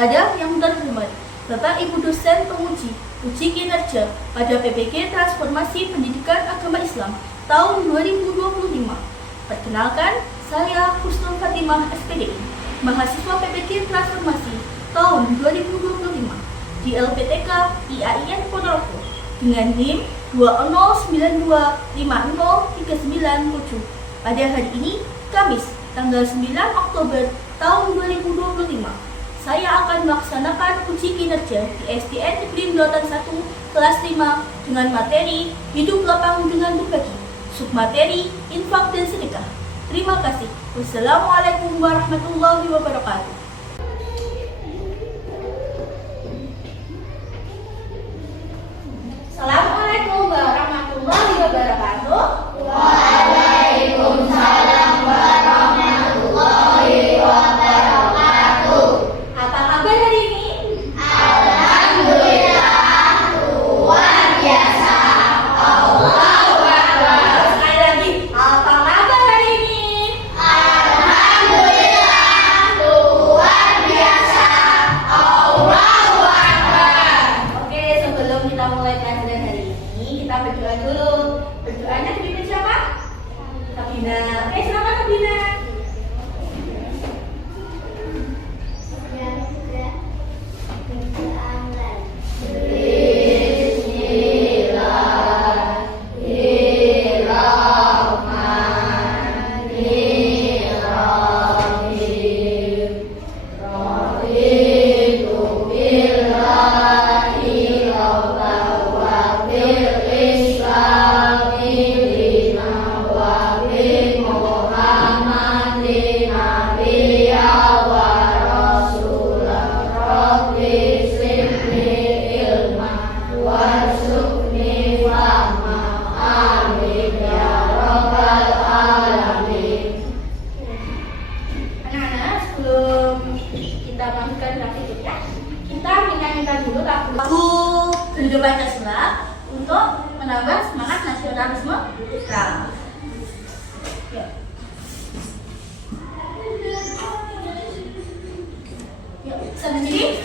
kepada yang terhormat Bapak Ibu dosen penguji uji kinerja pada PPK Transformasi Pendidikan Agama Islam tahun 2025. Perkenalkan, saya Husnul Fatimah SPDI, mahasiswa PPK Transformasi tahun 2025 di LPTK IAIN Ponorogo dengan NIM 209250397. Pada hari ini, Kamis, tanggal 9 Oktober tahun 2025, saya akan melaksanakan uji kinerja di SDN Negeri Melatan 1 kelas 5 dengan materi Hidup Lapang dengan Berbagi, submateri Infak dan Sedekah. Terima kasih. Wassalamualaikum warahmatullahi wabarakatuh. Assalamualaikum warahmatullahi wabarakatuh. Waalaikumsalam warahmatullahi wabarakatuh. Apa kabar hari ini? Alhamdulillah, luar biasa. Allahu Akbar. Sekali lagi, apa kabar hari ini? Alhamdulillah, luar biasa. Allahu Akbar. Oke, sebelum kita mulai pelajaran hari ini, kita berdoa dulu. Berdoanya dipimpin siapa? Abina. Oke, silakan Abina. Anak-anak, sebelum kita masukkan aktivitasnya, kita menyanyikan dulu lagu Garuda Pancasila untuk menambah semangat nasionalisme kita. Yuk. Yuk, sambil sini.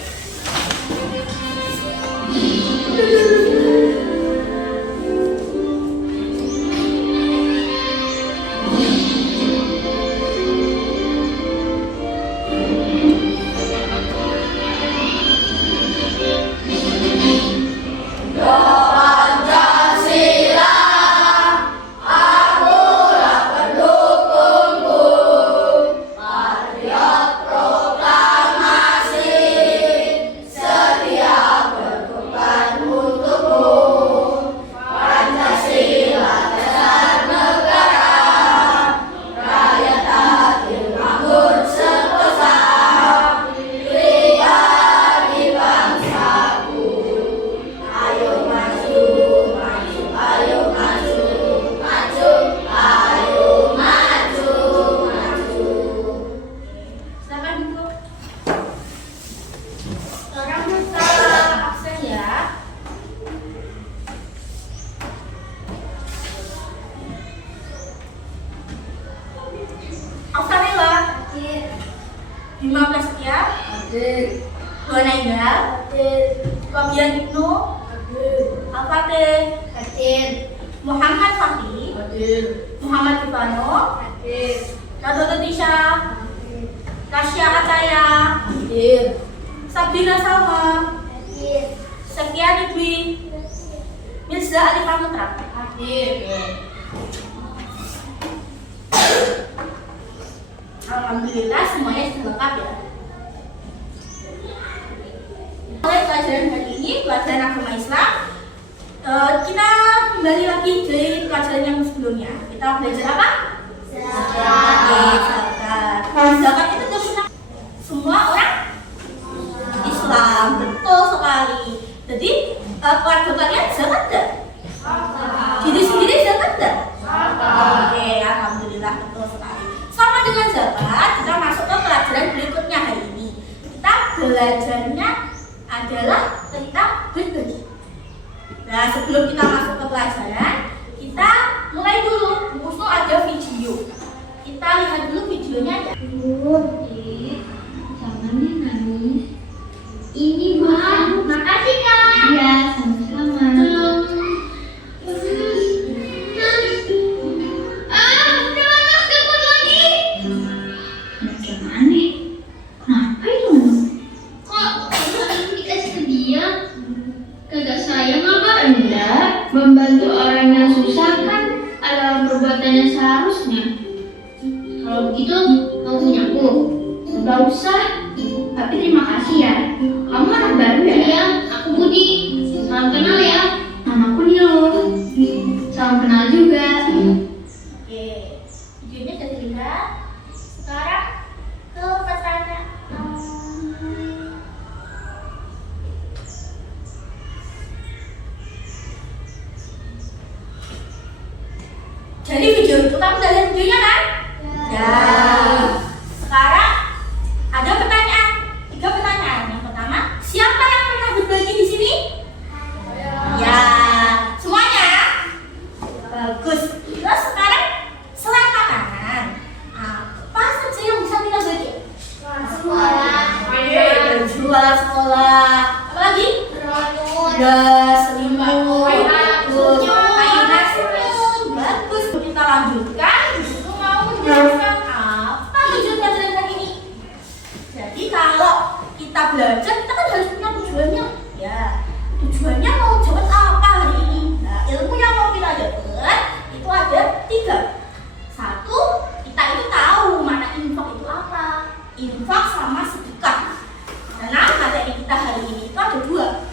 Bima Prasetya, Luana Indah, Fabian Ibnu, Al-Fatih, Muhammad Fakih, Muhammad Ivano, Gatot Tisha, Tasya Ataya, Sabrina Salma, Setia Dwi, Mirza Ali Pamutra. Alhamdulillah semuanya sudah lengkap ya. Mulai pelajaran hari ini, pelajaran agama Islam. Kita kembali lagi dari pelajaran yang sebelumnya. Kita belajar apa? Zakat. Zakat itu tersunah semua orang Islam, betul sekali. Jadi keluarga kalian zakat enggak? Diri sendiri zakat enggak? Oke, alhamdulillah betul sekali. Sama dengan zakat, kita masuk ke pelajaran berikutnya hari ini. Kita belajarnya adalah tentang berbagi. Nah, sebelum kita masuk ke pelajaran, kita mulai dulu. Musuh ada video. Kita lihat dulu videonya ya. Jangan nih nangis. Ini buat. Makasih Kak. Iya, sama-sama. Jangan mas kebut lagi. Anak yang aneh. Kenapa itu anak? Kok langsung dikasih ke dia? Kagak sayang apa? Enggak, membantu orang yang susah kan adalah perbuatan yang seharusnya. Kalau begitu mau punyaku. Enggak usah, tapi terima kasih ya. Kamu anak baru ya? Iya, aku Budi. Salam kenal ya. Namaku Nilo. Salam kenal juga. Oke, videonya udah dilihat. Sekarang ke pertanyaan. Jadi video itu kamu udah lihat videonya kan? Ya. Sekarang ada pertanyaan, 3 pertanyaan. Yang pertama, siapa yang pernah berbagi di sini? Ya, semuanya. Bagus. Terus sekarang selain makanan, apa saja yang bisa kita bagi? Sekolah. Jual sekolah. Apa lagi? Beras, selimut, mainan senyum. Bagus. Kita lanjutkan. Dulu mau menjelaskan apa tujuan pelajaran hari ini. Jadi kalau kita belajar, kita kan harus punya tujuannya. Ya, tujuannya mau dapat apa hari ini? Nah, ilmu yang mau kita dapat itu ada 3. 1, kita itu tahu mana infak itu apa. Infak sama sedekah. Karena materi kita hari ini itu ada 2.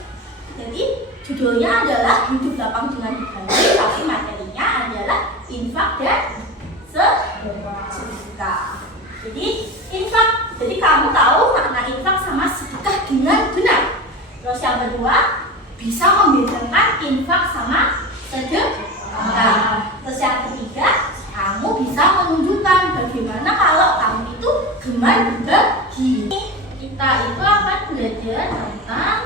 Jadi judulnya adalah hidup lapang dengan dibagi, tapi materinya adalah infak dan sedekah. Jadi infak, jadi kamu tahu makna infak sama sedekah dengan benar. Terus yang kedua, bisa membedakan infak sama sedekah. Terus yang ketiga, kamu bisa menunjukkan bagaimana kalau kamu itu gemar berbagi. Kita itu akan belajar tentang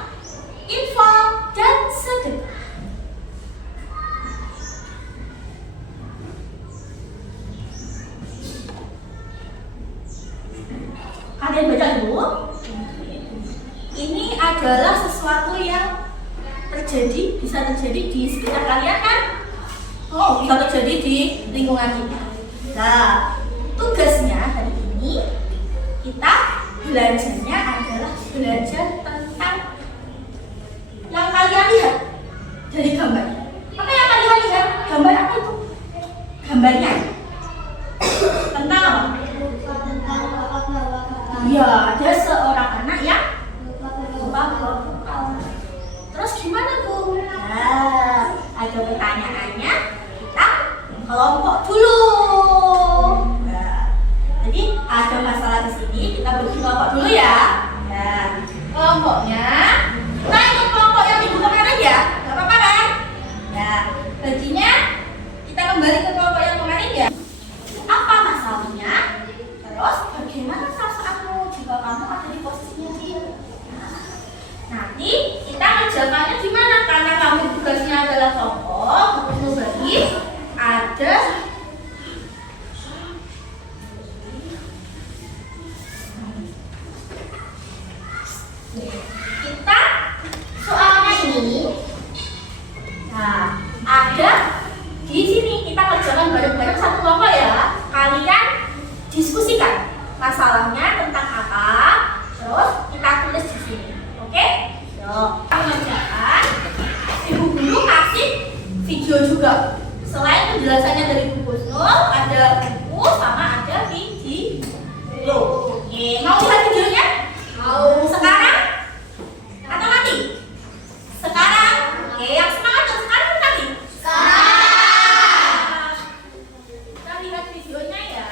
infak dan sedekah. Kalian baca dulu. Ini adalah sesuatu yang bisa terjadi di sekitar kalian kan? Oh, bisa terjadi di lingkungan kita. Nah, tugasnya hari ini kita belajarnya adalah belajar tentang yang kalian lihat dari gambar. Apa yang kalian lihat? Gambar apa itu? Gambarnya tentang apa? Ya, ada seorang anak yang lupa bawa. Terus gimana Bu? Nah, ada pertanyaannya. Kita kelompok dulu. Nah, jadi ada masalah di sini. Kita bagi kelompok dulu ya. Nah, kelompoknya kita ikut kelompok yang minggu kemarin ya. Gak apa-apa kan? Ya, baginya kita kembali ke kelompok yang kemarin ya. Apa masalahnya? Terus bagaimana perasaanmu jika kamu ada di posisinya dia? Nanti kita ngerjakannya gimana? Karena kamu tugasnya adalah kelompok, kamu bagi ada kita soalnya ini. Nah, ada di sini kita kerjakan bareng-bareng satu kelompok ya. Kalian diskusikan masalahnya tentang apa, terus kita tulis di sini. Oke? Yuk, kita mengerjakan. Ibu guru kasih video juga. Selain penjelasannya dari Bu Husnul, ada buku sama ada video. Oke, mau lihat videonya? Mau sekarang? Atau nanti? Sekarang? Oke, yang semangat tuh sekarang atau nanti? Sekarang. Kita lihat videonya ya.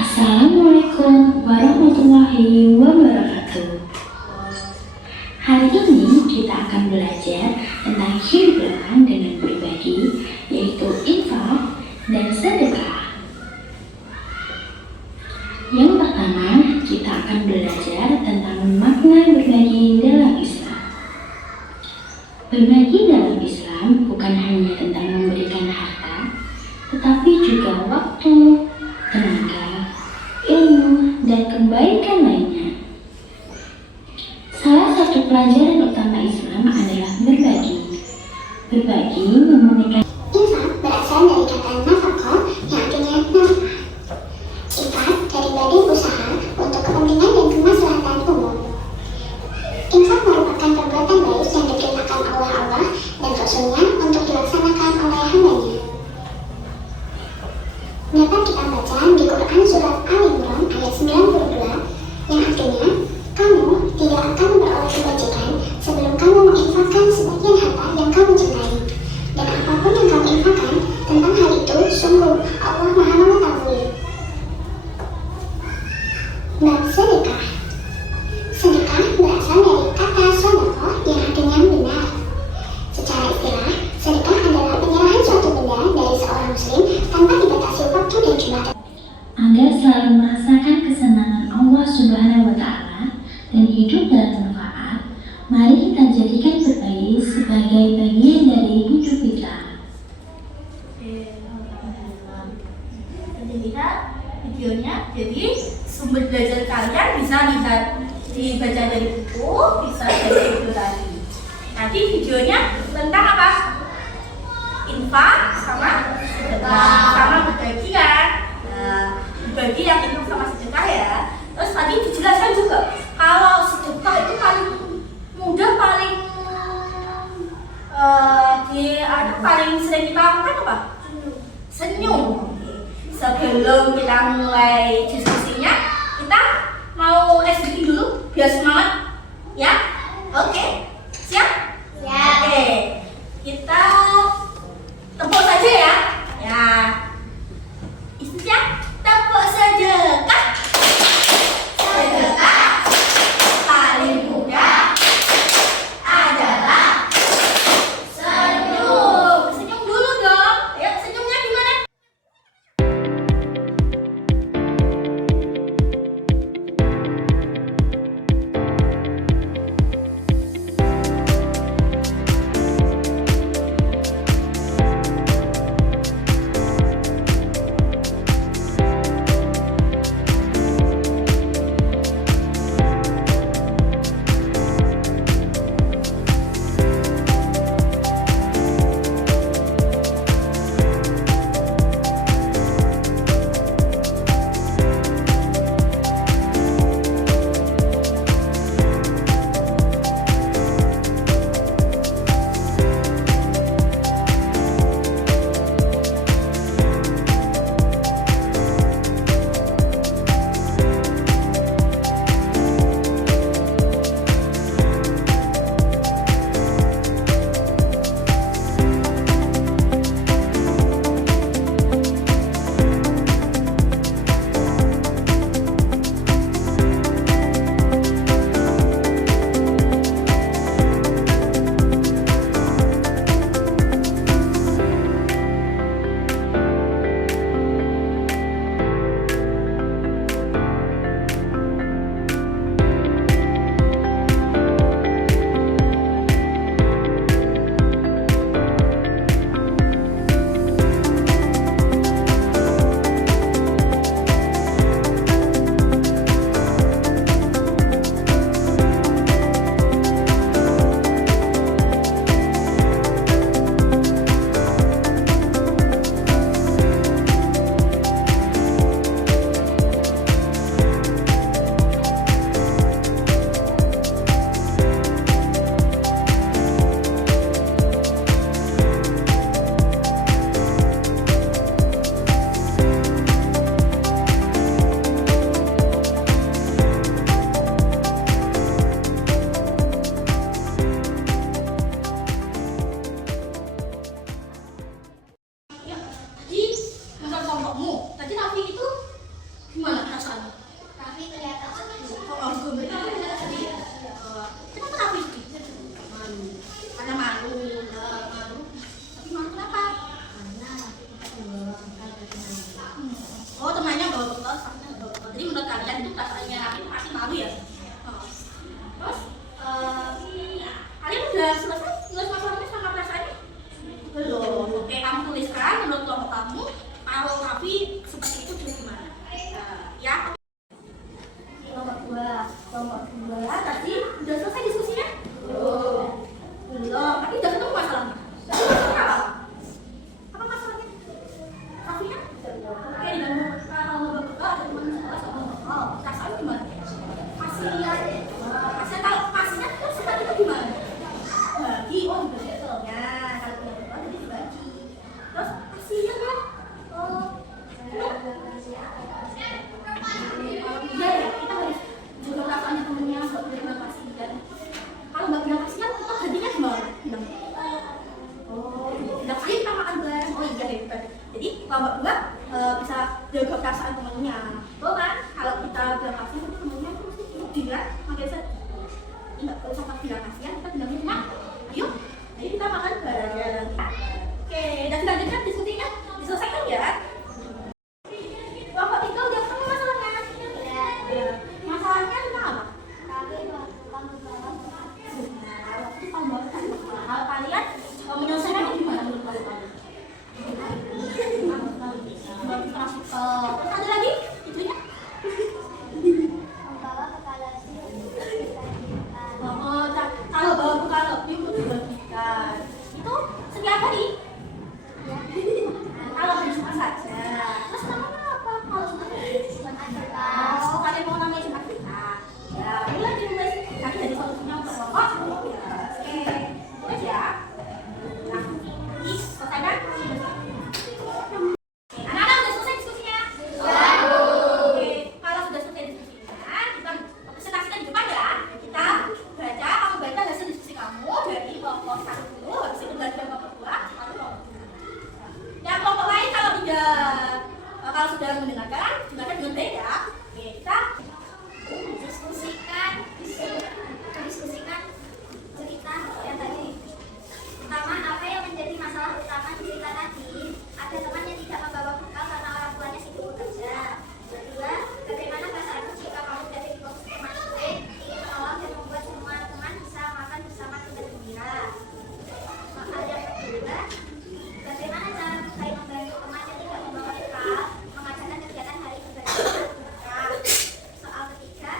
Assalamualaikum warahmatullahi wabarakatuh. Hari ini kita akan belajar tentang hidup lapang dengan berbagi, yaitu infak dan sedekah. Yang pertama, kita akan belajar tentang makna berbagi dalam Islam. Berbagi dalam Islam bukan hanya tentang memberikan harta, tetapi juga waktu, tenaga, ilmu, dan kebaikan lainnya. Salah satu pelajaran utama Islam adalah berbagi. Berbagi memenuhi. Infak berasal dari kata nafkah yang artinya nafkah. Infak dari badan usaha untuk kepentingan dan kemaslahatan umum. Infak merupakan perbuatan baik yang diperintahkan Allah dan Rasulnya untuk dilaksanakan oleh hambanya. Dapat kita baca di Quran Surat Al-Imran ayat 92 yang artinya, kamu tidak akan beroleh kebajikan sebelum kamu menginfakkan sebagian harta yang kamu cintai. Dan apapun yang kamu infakkan tentang hal itu, sungguh Allah Maha mengetahui. Bab sedekah. Sedekah berasal dari kata sodakoh yang artinya benar. Secara istilah, sedekah adalah penyerahan suatu benda dari seorang muslim tanpa dibatasi waktu dan jumlah. Agar selalu merasakan kesenangan Allah Subhanahu wa Ta'ala dan hidup dalam manfaat, mari kita jadikan berbagi sebagai bagian dari hidup kita. Jadi lihat videonya, jadi sumber belajar kalian bisa lihat dibaca dari buku, bisa dari video tadi. Tadi videonya tentang apa? Infak sama sedekah sama berbagi kan? Nah, berbagi yang infak sama sedekah ya. Terus tadi dijelaskan juga kalau sedekah itu paling mudah, paling paling sering kita lakukan apa? Senyum. Sebelum kita mulai diskusinya, kita mau SDG dulu biar semangat ya. Oke, siap? Ya. Oke, kita tepuk saja ya. Ya, istilah tepuk sedekah. Sedekah paling mudah adalah senyum. Senyum dulu dong. Ayo, senyumnya gimana? Udah selesai nulis masalahnya sama perasaannya? Belum. Oke, kamu tuliskan menurut kelompok kamu Oke, dan kalau bapak ada teman sekolah sama bapak, perasaan gimana? Kasihan kalau kasihan terus kita gimana? Bagi, oh betul ya. Kalau punya bapak jadi dibagi. Terus kasihan kan? Oh, iya ya, kita harus juga perasaannya temennya buat terima kasih dan kalau nggak bilang kasihan, kita hadiahnya gimana? Bilang, oh, bilang ayo kita makan bareng. Oh iya hebat. Jadi kalau mbak bisa jaga perasaan temennya. Oh kan, kalau kita bilang kasihan, itu temennya tuh mesti sedih kan? Makanya nggak usah bilang kasihan, kita bilangnya cuma, yuk, ayo kita makan bareng. Oke, dan selanjutnya diskusinya diselesaikan ya. Bapak Tika udah ketemu masalahnya? Ya. Masalahnya tentang apa? Kalau kalian menyelesaikannya gimana menurut kalian? Terus ada lagi? Itunya? Kalau bawa bekal lebih untuk dibagikan itu setiap hari? Kalau hari Jumat saja. Terus namanya apa? Kalau Jumat oh, kalian mau namanya Jumat kita. Ya, mulai ditulis. Nanti dari solusinya untuk kelompok. Oke, tulis ya. Nah, ini selesai kan? Anak-anak udah selesai diskusinya? Oke, kalau sudah selesai diskusinya, kita presentasikan di depan ya. Kita baca, kamu baca hasil diskusi kamu dari kelompok 1 dulu, habis itu belajar kelompok 2, lalu kelompok 3. Ya, kelompok lain kalau sudah mendengarkan, dengarkan dengan baik ya. Oke, kita Diskusikan cerita yang tadi. Pertama, apa yang menjadi masalah utama di cerita tadi? Ada teman yang tidak membawa bekal karena orang tuanya sibuk bekerja. Kedua, bagaimana perasaanmu jika kamu berada di posisi teman gue, ingin menolong dan membuat semua teman bisa makan bersama dengan gembira. Soal yang kedua, bagaimana cara saling membantu teman yang tidak membawa bekal, mengajarkan kegiatan hari keberagaman. Soal ketiga,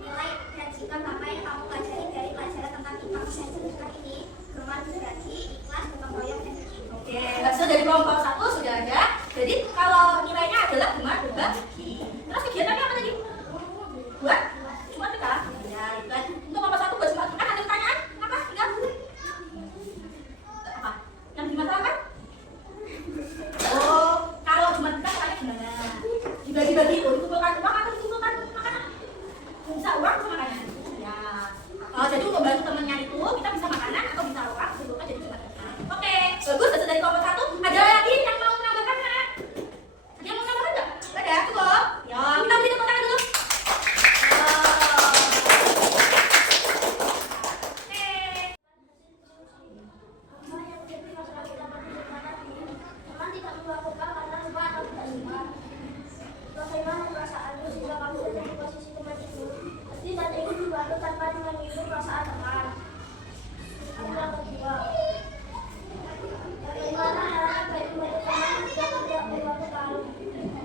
nilai dan sikap apa yang kamu pelajari dari pelajaran tentang imbang dan sejarah ini, gemar berbagi, ikhlas, gotong royong, dan begitu. oke, hasil dari kelompok 1 sudah ada. Jadi kalau nilainya adalah gemar berbagi. Terus kegiatannya apa tadi? Buat Jumat Tika? Ya, itu kan. Untuk kelompok 1 buat Jumat Tika ada pertanyaan? Apa? Tika? Apa? Yang dimasalahkan? Oh, kalau Jumat Tika caranya gimana? Dibagi-bagi itu, dikumpulkan uang atau dikumpulkan makanan? Bisa uang atau makanan? Ya. Jadi untuk bantu temennya itu, kita bisa makanan atau bisa uang, dikumpulkan jadi Jumat Tika. Oke, bagus. Hasil dari kelompok 1. Ada lagi yang mau menambahkan kan? Ada yang mau menambahkan nggak? Ada, cukup. Ya, kita beri tepuk tangan dulu. Teman tidak membawa bekal karena lupa atau tidak sempat. Bagaimana perasaanmu jika kamu berada di posisi teman itu? Pasti dan ingin dibantu tanpa menyinggung perasaan teman. Yang kedua, bagaimana harapan baik membantu teman jika tidak membawa bekal?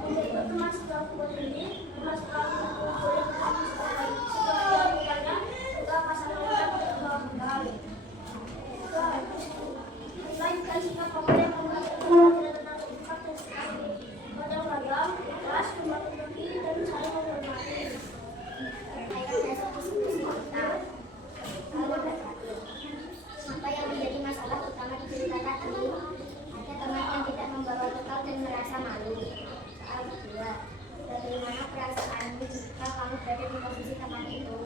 Untuk teman sedang kumpul ini, teman sedang kumpul kami sebagai sebagai juga pasangan yang tidak membawa bekal. Melainkan sikap kamu yang membantu pelajaran tentang sikap dan sikap gotong royong, ikhlas, membantu bagi dan saling menghormati. Apa yang menjadi masalah utama di cerita tadi? Ada teman yang tidak membawa bekal dan merasa malu. Soal kedua, bagaimana perasaanmu jika kamu berada di posisi teman itu?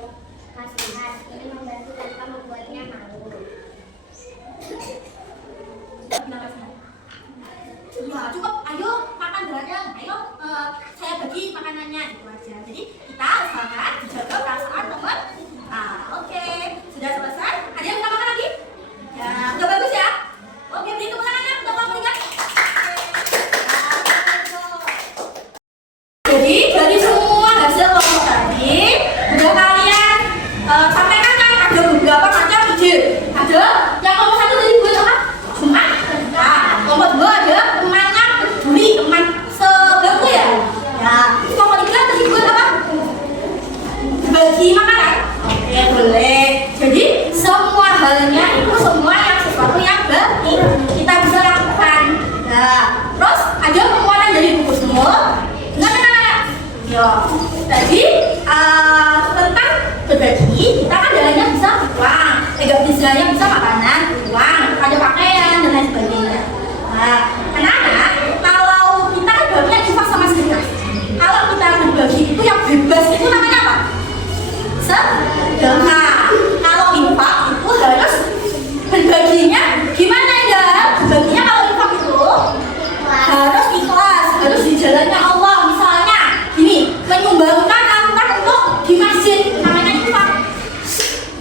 Kasihan, ingin membantu tanpa membuatnya malu. Ya, cukup. Ayo makan bareng. Ayo saya bagi makanannya itu aja. Jadi kita usahakan dijaga perasaan teman. Nah, oke. Sudah selesai. Ada yang minta makan lagi? Ya, udah bagus ya. Oke, beri tepuk tangannya untuk kelompok 3. Jadi dari semua hasil kelompok tadi udah kalian sampaikan kan Ya, jadi tentang berbagi, kita kan jalannya bisa uang, istilahnya bisa makanan, uang, ada pakaian dan lain sebagainya. Nah, anak-anak, kalau kita kan baginya infak sama sedekah. Kalau kita berbagi itu yang bebas itu namanya apa? Sedekah. Kalau infak itu harus berbaginya gimana ya? Berbaginya kalau infak itu harus ikhlas, harus di jalannya Allah. Misalnya gini, menyumbangkan angkat untuk di masjid namanya infak.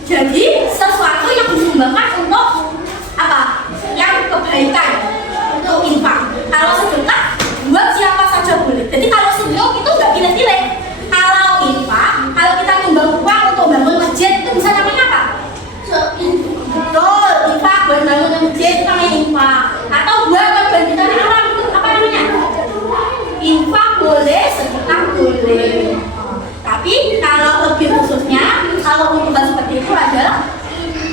Jadi sesuatu yang disumbangkan untuk apa? Yang kebaikan, untuk infak. Kalau sedekah buat siapa saja boleh. Jadi kalau sedekah itu nggak pilih-pilih. Kalau infak, kalau kita nyumbang uang untuk bangun masjid itu bisa namanya apa? Betul, infak buat bangun masjid itu namanya infak. Atau buat kebanjiran alam itu apa namanya? Infak boleh, sedekah boleh. Tapi kalau lebih khususnya, kalau kebutuhan seperti itu adalah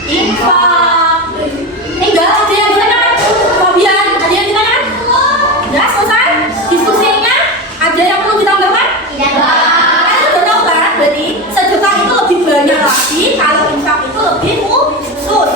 infak. Enggak, ada yang ditanyakan? Fabian, ada yang ditanyakan? Sudah selesai diskusinya? Ada yang perlu ditambahkan? Tidak. Kalian sudah tahu kan? Berarti sedekah itu lebih banyak lagi, kalau infak itu lebih khusus.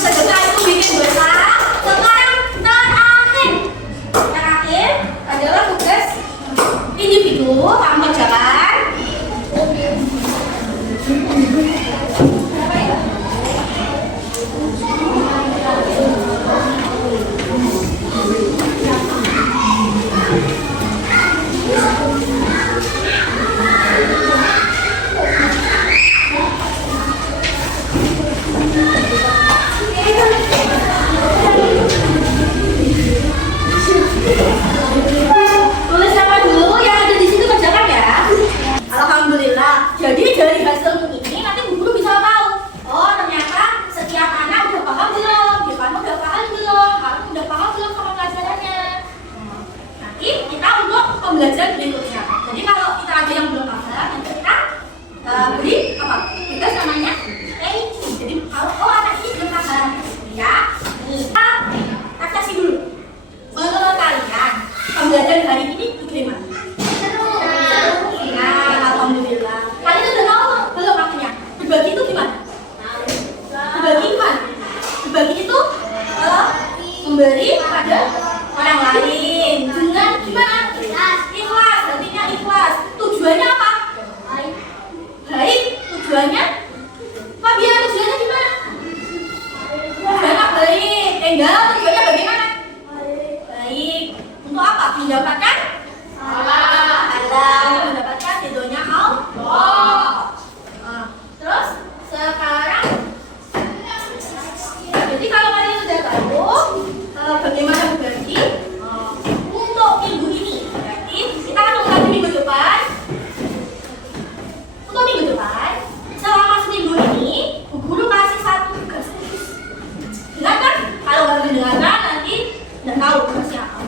Sedekah itu bikin berkah. Sekarang terakhir adalah tugas individu. Kamu jalan. Tulis nama dulu yang ada di situ kerjakan ya. Alhamdulillah. Jadi dari hasil ini nanti guru bisa tahu. Oh ternyata setiap anak udah paham belum? Depan udah paham belum? Aku udah paham belum sama pelajarannya? Nanti kita untuk pembelajaran berikutnya. Jadi kalau kita ada yang belum paham, nanti kita beri apa? Tugas namanya rating. Jadi kalau anak ini belum paham, ya kita kasih dulu. Menurut kalian pembelajaran hari ini bagaimana? Nah, alhamdulillah. Kalian udah tahu belum artinya? Berbagi itu gimana? Berbagi gimana? Berbagi itu memberi kepada orang lain dengan gimana? Ikhlas, artinya ikhlas. Tujuannya apa? Baik. Tujuannya? Pak biar tujuannya gimana? Tujuannya baik. Enggak, tujuannya bagaimana? Baik. Untuk apa? Mendapatkan Allah, mendapatkan ridhonya Allah. Terus sekarang, jadi kalau kalian sudah tahu bagaimana berbagi untuk minggu ini, berarti kita akan mulai minggu depan. Untuk minggu depan, selama seminggu ini, Bu Guru kasih satu tugas. Dengarkan, kalau nggak mendengarkan nanti nggak tahu tugasnya apa.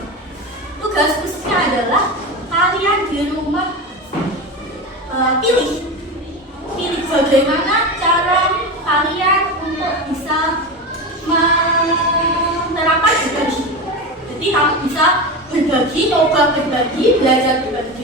Tugas khususnya adalah kalian di rumah pilih bagaimana cara kalian untuk bisa menerapkan berbagi. Jadi kamu bisa berbagi, coba berbagi, belajar berbagi